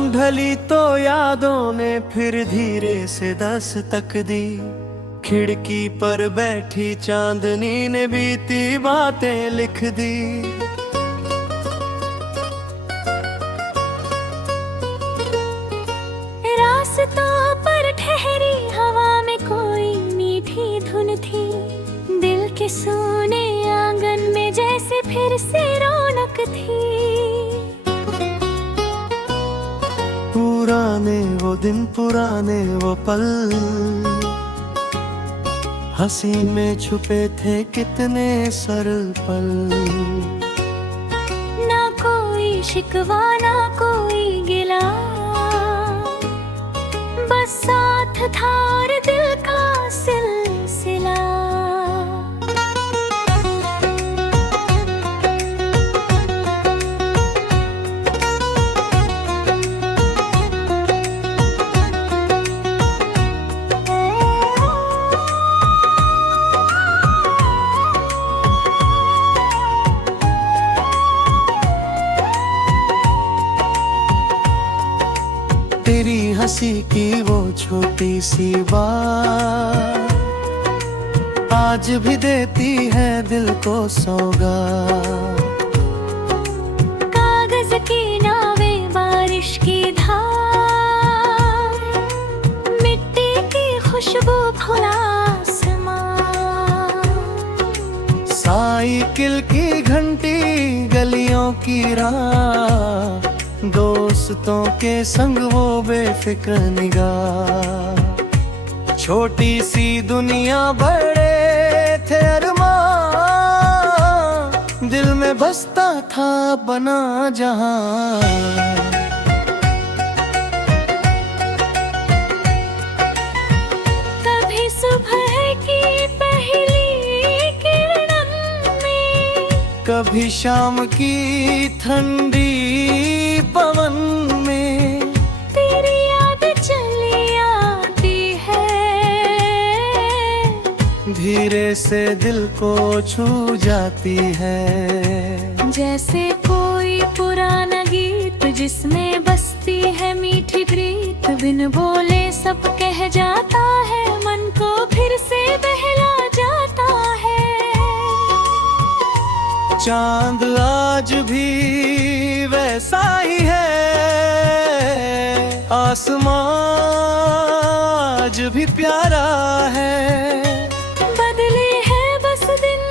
शाम ढली तो यादों ने फिर धीरे से दस्तक दी। खिड़की पर बैठी चांदनी ने बीती बातें लिख दी। रास्तों पर ठहरी हवा में कोई मीठी धुन थी। दिल के सोने आंगन में जैसे फिर से रौनक थी। पुराने वो दिन, पुराने वो पल, हंसी में छुपे थे कितने सरल पल। ना कोई शिकवा ना कोई गिला, बस साथ था और दिल का सिलसिला। तेरी हंसी की वो छोटी सी बात आज भी देती है दिल को सौगात। कागज की नावें, बारिश की धार, मिट्टी की खुशबू, खुला आसमान। साइकिल की घंटी, गलियों की राह, दोस्तों के संग वो बेफिक्र निगाह। छोटी सी दुनिया, बड़े थे अरमान, दिल में बसता था बना जहां। कभी सुबह की पहली किरण में, कभी शाम की ठंडी पवन में, तेरी याद चली आती है। धीरे से दिल को छू जाती है। जैसे कोई पुराना गीत जिसमें बसती है मीठी प्रीत। बिन बोले सब कह जाता है, मन को फिर से बहला जाता है। चांद आज भी वैसा ही है, आसमां आज भी प्यारा है। बदले हैं बस दिन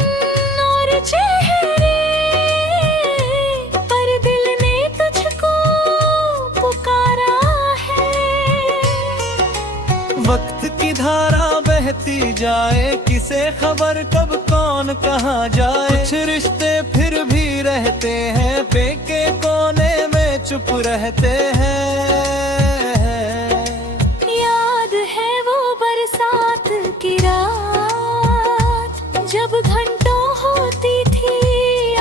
और चेहरे, पर दिल ने तुझको पुकारा है। वक्त की धारा बहती जाए, किसे खबर कब कौन कहाँ जाए। कुछ रिश्ते फिर भी रहते हैं, पेके कोने में चुप रहते हैं। याद है वो बरसात की रात, जब घंटों होती थी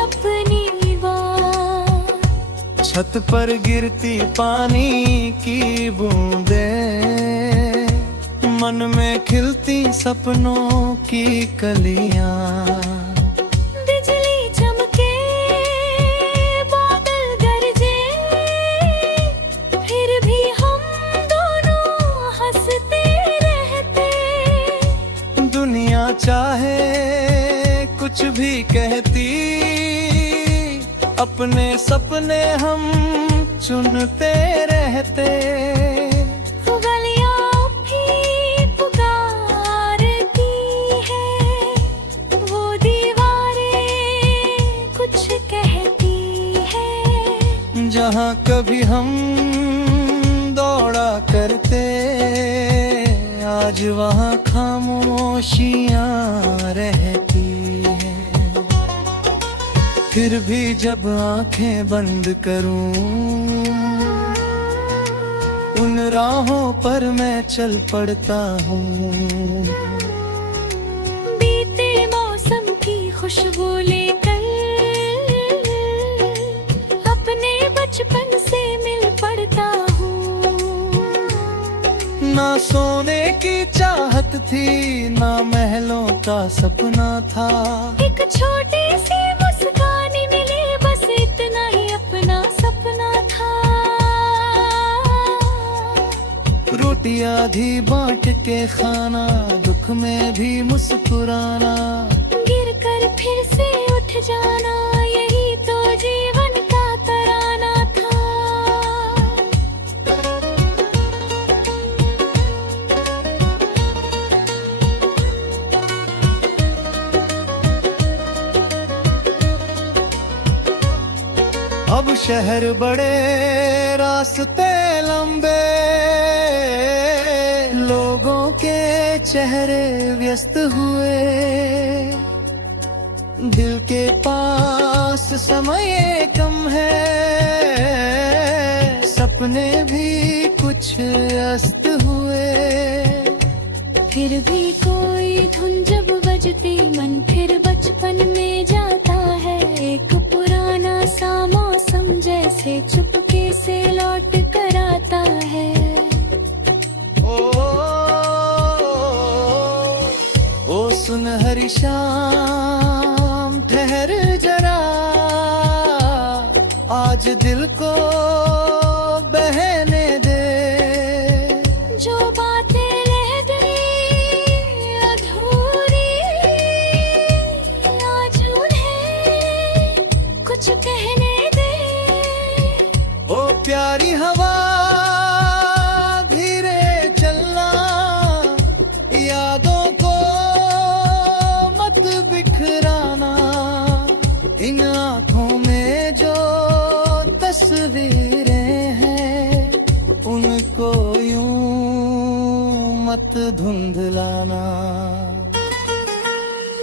अपनी बात। छत पर गिरती पानी की बूंदें, मन में खिलती सपनों की कलियां। बिजली चमके, बादल गरजे, फिर भी हम दोनों हंसते रहते। दुनिया चाहे कुछ भी कहती, अपने सपने हम चुनते रहते। गलियां भी पुकारती है, वो दीवारें कुछ कहती है। जहाँ कभी हम दौड़ा करते, आज वहाँ खामोशियाँ रहती हैं। फिर भी जब आंखें बंद करूं, उन राहों पर मैं चल पड़ता हूँ। बीते मौसम की खुशबू लेकर अपने बचपन से मिल पड़ता हूँ। ना सोने की चाहत थी, ना महलों का सपना था। एक छोटी सी मुस्कान मिली, बस इतना ही अपना सपना था। रोटी आधी बांट के खाना, दुख में भी मुस्कुराना, गिर कर फिर से उठ जाना, यही तो जीवन का तराना था। अब शहर बड़े रास्ते लंबे, लोगों के चेहरे व्यस्त हुए, दिल के पास समय कम है, सपने भी कुछ अस्त हुए। फिर भी कोई धुन जब बजती, मन फिर बचपन में जाता है। एक पुराना सा मौसम जैसे चुपके से लौट कर आता है। ओ सुनहरी शाम ठहर जरा, आज दिल को बहने दे। जो बातें रह गई अधूरी, आज उन्हें कुछ कहने दे। ओ प्यारी हवा धीरे चलना, यादों को मत बिखराना, इन आँखों में जो तस्वीरें हैं, उनको यूं मत धुंधलाना।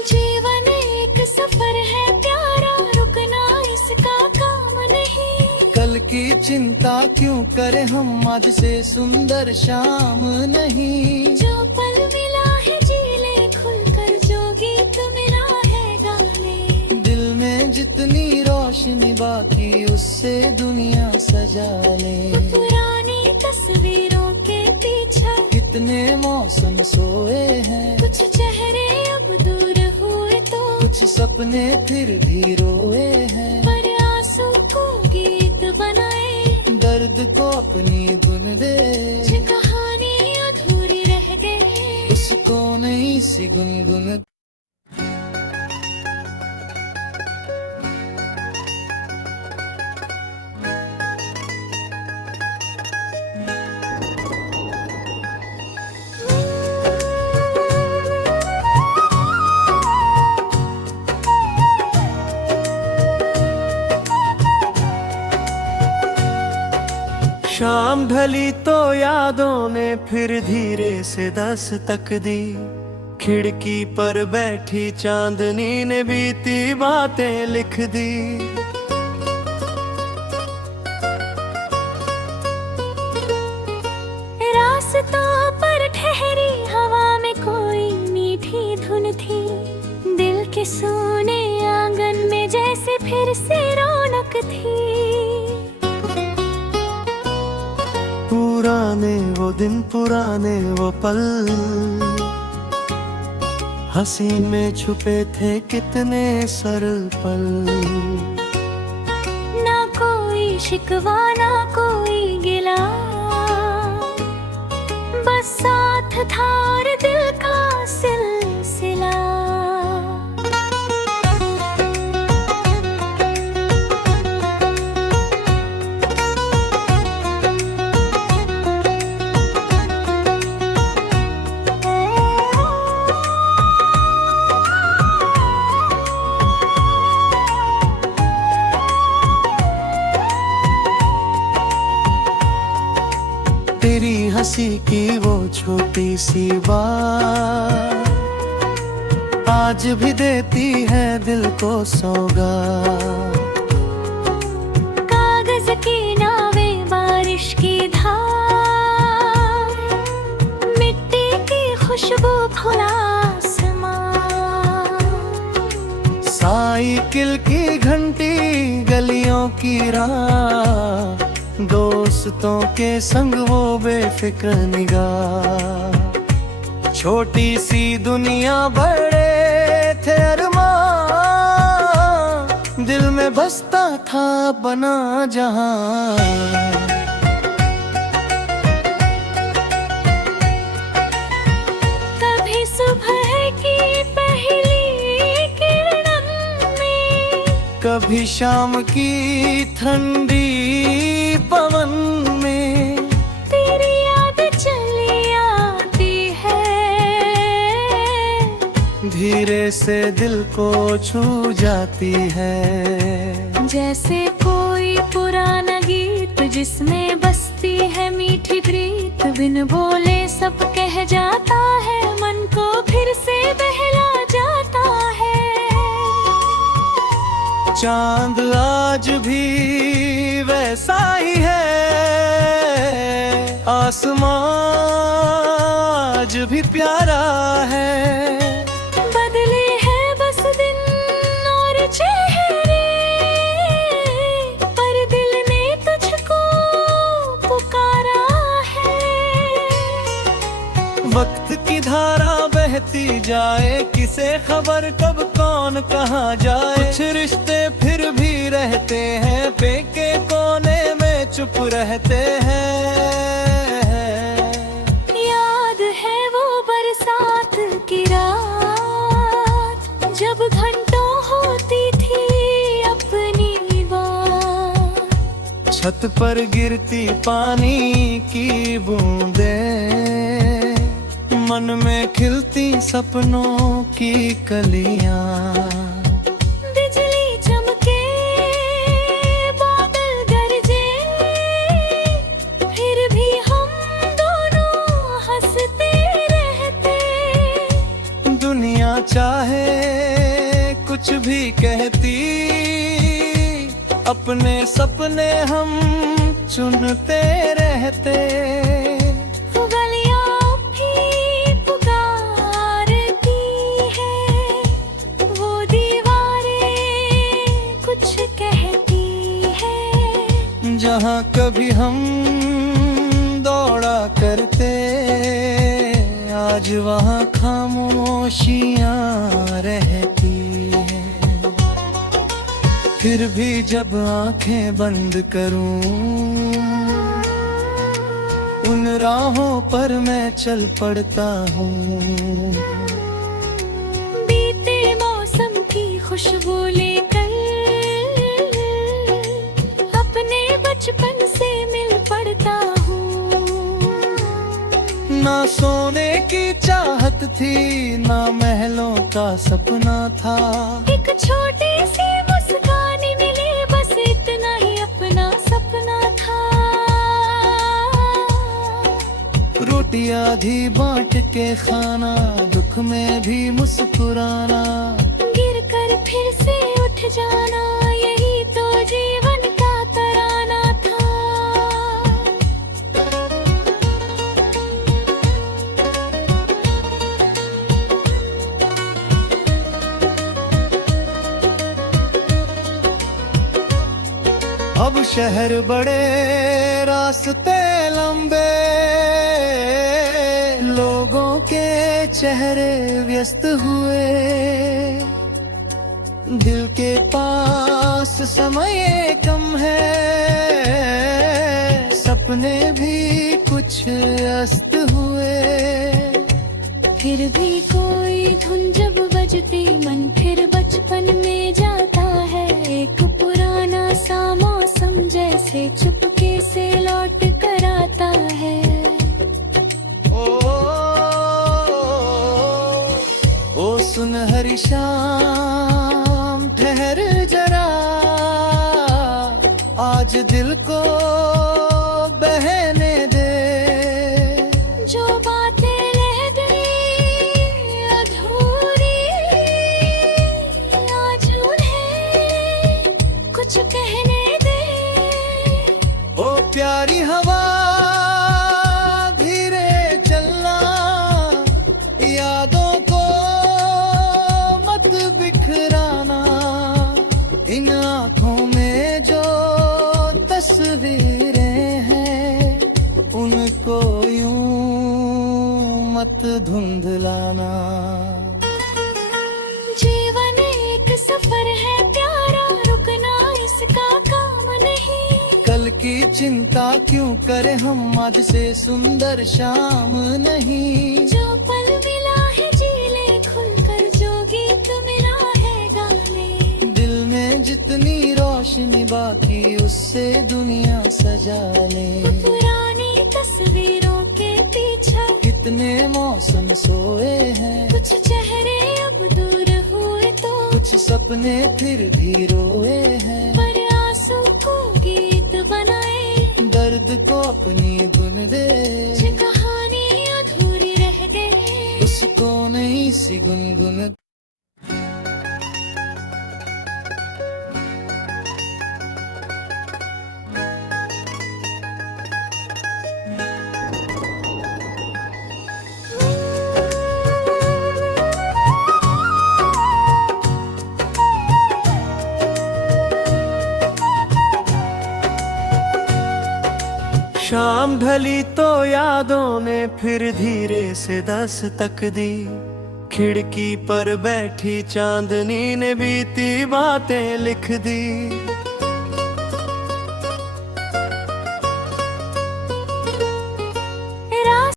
जीवन एक सफर है प्यारा, रुकना इसका काम नहीं। कल की चिंता क्यों करे हम, आज से सुंदर शाम नहीं। जो पल मिला है जी ले खुलकर, जो गीत मिला है गाने। दिल में जितनी रोशनी बाकी, उससे दुनिया सजा ले। पुरानी तस्वीरों के पीछे कितने मौसम सोए हैं, कुछ चेहरे अब दूर हुए तो, कुछ सपने फिर भी रोए हैं। पर आंसू को गीत बनाए, दर्द को अपनी धुन दे। जो कहानी अधूरी रह गई, उसको नई सी गुनगुन। शाम ढली तो यादों ने फिर धीरे से दस्तक दी, खिड़की पर बैठी चांदनी ने बीती बातें लिख दी। रास्तों पर ठहरी हवा में कोई मीठी धुन थी, दिल के सोने आंगन में जैसे फिर से रौनक थी। पुराने वो दिन, पुराने वो पल, हंसी में छुपे थे कितने सरल पल। ना कोई शिकवा ना कोई गिला, बस साथ था और दिल का सिलसिला। तेरी हंसी की वो छोटी सी बात, आज भी देती है दिल को सौगात। कागज की नावे बारिश की धार, मिट्टी की खुशबू खुला आसमां। साइकिल की घंटी गलियों की राह, दोस्तों के संग वो बेफिक्र निगाह। छोटी सी दुनिया बड़े थे अरमान, दिल में बसता था बना जहां। कभी शाम की ठंडी पवन में तेरी याद चली आती है, धीरे से दिल को छू जाती है। जैसे कोई पुराना गीत जिसमें बसती है मीठी प्रीत, बिन बोले सब कह जाता है, मन को फिर से बहला जाता है। चांद आज भी वैसा ही है, आसमां आज भी प्यारा है। बदले हैं बस दिन और चेहरे, पर दिल ने तुझको पुकारा है। वक्त की धारा बहती जाए, किसे खबर कब कौन कहाँ जाए। कुछ रिश्ते फिर भी रहते हैं, पेके कोने में चुप रहते हैं। याद है वो बरसात की रात, जब घंटों होती थी अपनी बात। छत पर गिरती पानी की बूंदें, मन में खिलती सपनों की कलियां। बिजली चमके, बादल गरजे, फिर भी हम दोनों हंसते रहते। दुनिया चाहे कुछ भी कहती, अपने सपने हम चुनते रहते। गलियां भी पुकारती है, वो दीवारें कुछ कहती है। जहाँ कभी हम दौड़ा करते, आज वहाँ खामोशियाँ रहती हैं। फिर भी जब आंखें बंद करूं, उन राहों पर मैं चल पड़ता हूँ। बीते मौसम की खुशबू लेकर अपने बचपन से मिल पड़ता हूँ। ना सोने की चाहत थी, ना महलों का सपना था। एक छोटी सी मुस्कान मिली, बस इतना ही अपना सपना था। रोटी आधी बांट के खाना, दुख में भी मुस्कुराना। गिर कर फिर से उठ जाना, यही तो जीवन का तराना था। अब शहर बड़े, रास्ते लंबे, लोगों के चेहरे व्यस्त हुए। दिल के पास समय कम है, सपने भी कुछ अस्त हुए। फिर भी कोई धुन जब बजती, मन फिर बचपन में जाता है। एक पुराना सा मौसम जैसे चुपके से लौट कर आता है। ओ सुनहरी शाम ठहर जरा, आज दिल को बहने दे। जो बातें रह गई अधूरी, आज उन्हें कुछ कहने दे। ओ प्यारी हवा धीरे चलना, यादों को मत बिखराना। इन आँखों में जो तस्वीरें हैं, उनको यूं मत धुंधलाना। जीवन एक सफर है प्यारा, रुकना इसका काम नहीं। कल की चिंता क्यों करें हम, आज से सुंदर शाम नहीं। जो पल मिला है जी ले खुलकर, जो गीत मिला है गा ले। दिल में जितनी रोशनी बाकी उससे दुनिया सजा ले। पुरानी तस्वीरों के पीछे कितने मौसम सोए हैं, कुछ चेहरे अब दूर हुए तो कुछ सपने फिर भी रोए हैं। पर आंसू को गीत बनाए, दर्द को अपनी धुन दे, जो कहानी अधूरी रह गई उसको नई सी गुनगुन। शाम ढली तो यादों ने फिर धीरे से दस्तक दी। खिड़की पर बैठी चांदनी ने बीती बातें लिख दी।